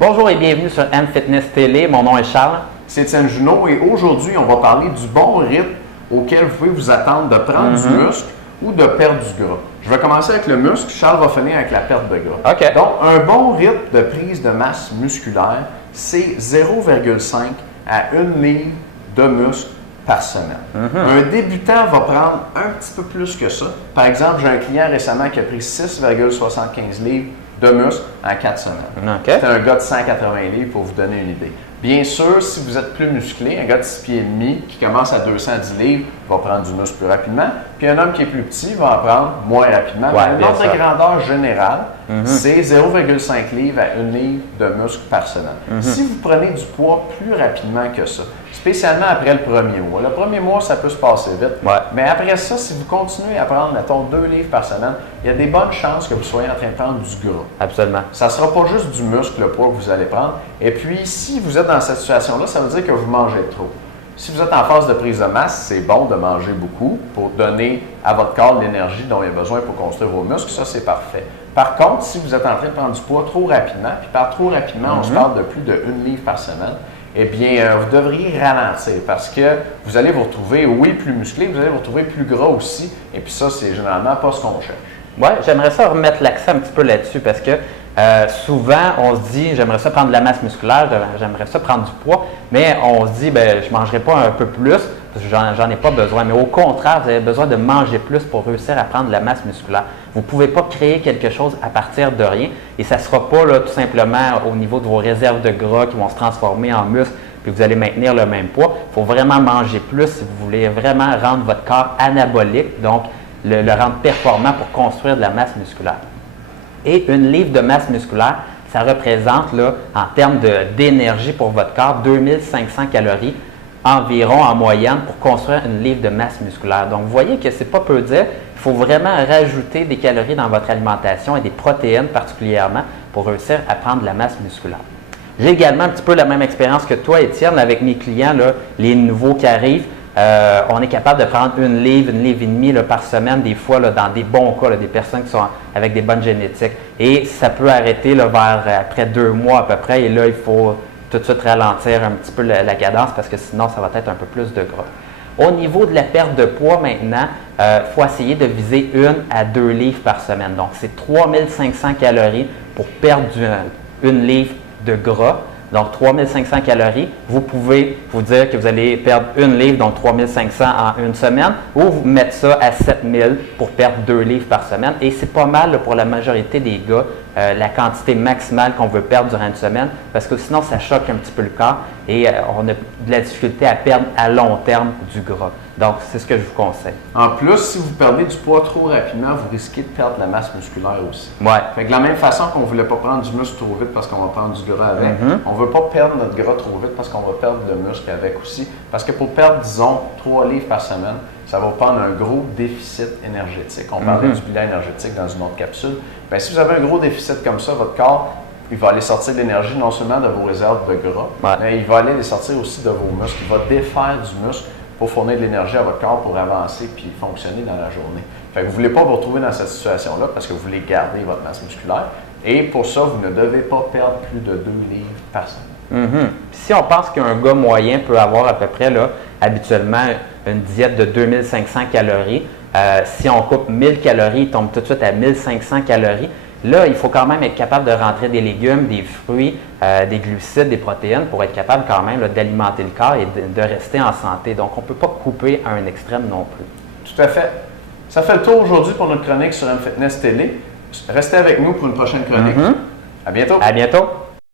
Bonjour et bienvenue sur M-Fitness Télé. Mon nom est Charles. C'est Étienne Junot et aujourd'hui, on va parler du bon rythme auquel vous pouvez vous attendre de prendre du muscle ou de perdre du gras. Je vais commencer avec le muscle. Charles va finir avec la perte de gras. OK. Donc, un bon rythme de prise de masse musculaire, c'est 0,5 à 1 livre de muscle par semaine. Un débutant va prendre un petit peu plus que ça. Par exemple, j'ai un client récemment qui a pris 6,75 livres de muscle en 4 semaines. OK. C'est un gars de 180 livres pour vous donner une idée. Bien sûr, si vous êtes plus musclé, un gars de 6 pieds et demi qui commence à 210 livres va prendre du muscle plus rapidement. Puis un homme qui est plus petit va en prendre moins rapidement. Ouais, Mais l'ordre de grandeur général, c'est 0,5 livres à 1 livre de muscle par semaine. Si vous prenez du poids plus rapidement que ça, spécialement après le premier mois. Le premier mois, ça peut se passer vite. Ouais. Mais après ça, si vous continuez à prendre, mettons, 2 livres par semaine, il y a des bonnes chances que vous soyez en train de prendre du gras. Absolument. Ça ne sera pas juste du muscle, le poids que vous allez prendre. Et puis, si vous êtes dans cette situation-là, ça veut dire que vous mangez trop. Si vous êtes en phase de prise de masse, c'est bon de manger beaucoup pour donner à votre corps l'énergie dont il a besoin pour construire vos muscles. Ça, c'est parfait. Par contre, si vous êtes en train de prendre du poids trop rapidement, puis par trop rapidement, on se parle de plus de 1 livre par semaine, eh bien, vous devriez ralentir parce que vous allez vous retrouver, oui, plus musclé, vous allez vous retrouver plus gras aussi. Et puis ça, c'est généralement pas ce qu'on cherche. Oui, j'aimerais ça remettre l'accent un petit peu là-dessus parce que souvent, on se dit, j'aimerais ça prendre de la masse musculaire, j'aimerais ça prendre du poids, mais on se dit, ben, je ne mangerai pas un peu plus parce que j'en ai pas besoin. Mais au contraire, vous avez besoin de manger plus pour réussir à prendre de la masse musculaire. Vous ne pouvez pas créer quelque chose à partir de rien et ça ne sera pas là, tout simplement au niveau de vos réserves de gras qui vont se transformer en muscles puis vous allez maintenir le même poids. Il faut vraiment manger plus si vous voulez vraiment rendre votre corps anabolique, donc le rendre performant pour construire de la masse musculaire. Et 1 livre de masse musculaire, ça représente, là, en termes d'énergie pour votre corps, 2500 calories environ en moyenne pour construire 1 livre de masse musculaire. Donc, vous voyez que ce n'est pas peu dire. Il faut vraiment rajouter des calories dans votre alimentation et des protéines particulièrement pour réussir à prendre de la masse musculaire. J'ai également un petit peu la même expérience que toi, Étienne, avec mes clients, là, les nouveaux qui arrivent. On est capable de prendre 1 livre et demi là, par semaine, des fois, là, dans des bons cas, là, des personnes qui sont avec des bonnes génétiques. Et ça peut arrêter là, après 2 mois à peu près. Et là, il faut tout de suite ralentir un petit peu la cadence parce que sinon, ça va être un peu plus de gras. Au niveau de la perte de poids maintenant, il faut essayer de viser 1 à 2 livres par semaine. Donc, c'est 3500 calories pour perdre 1 livre de gras. Donc, 3500 calories, vous pouvez vous dire que vous allez perdre 1 livre, donc 3500 en 1 semaine, ou vous mettre ça à 7000 pour perdre 2 livres par semaine. Et c'est pas mal là, pour la majorité des gars, la quantité maximale qu'on veut perdre durant une semaine, parce que sinon, ça choque un petit peu le corps et on a de la difficulté à perdre à long terme du gras. Donc, c'est ce que je vous conseille. En plus, si vous perdez du poids trop rapidement, vous risquez de perdre la masse musculaire aussi. Ouais. Fait que de la même façon qu'on ne voulait pas prendre du muscle trop vite parce qu'on va prendre du gras avec, on ne veut pas perdre notre gras trop vite parce qu'on va perdre le muscle avec aussi. Parce que pour perdre, disons, 3 livres par semaine, ça va prendre un gros déficit énergétique. On parlait du bilan énergétique dans une autre capsule. Bien, si vous avez un gros déficit comme ça, votre corps, il va aller sortir de l'énergie non seulement de vos réserves de gras, mais il va aller les sortir aussi de vos muscles. Il va défaire du muscle pour fournir de l'énergie à votre corps pour avancer puis fonctionner dans la journée. Fait que vous ne voulez pas vous retrouver dans cette situation-là parce que vous voulez garder votre masse musculaire. Et pour ça, vous ne devez pas perdre plus de 2 livres par semaine. Si on pense qu'un gars moyen peut avoir à peu près là, habituellement une diète de 2500 calories, si on coupe 1000 calories, il tombe tout de suite à 1500 calories. Là, il faut quand même être capable de rentrer des légumes, des fruits, des glucides, des protéines pour être capable quand même là, d'alimenter le corps et de rester en santé. Donc, on ne peut pas couper à un extrême non plus. Tout à fait. Ça fait le tour aujourd'hui pour notre chronique sur M-Fitness Télé. Restez avec nous pour une prochaine chronique. À bientôt. À bientôt.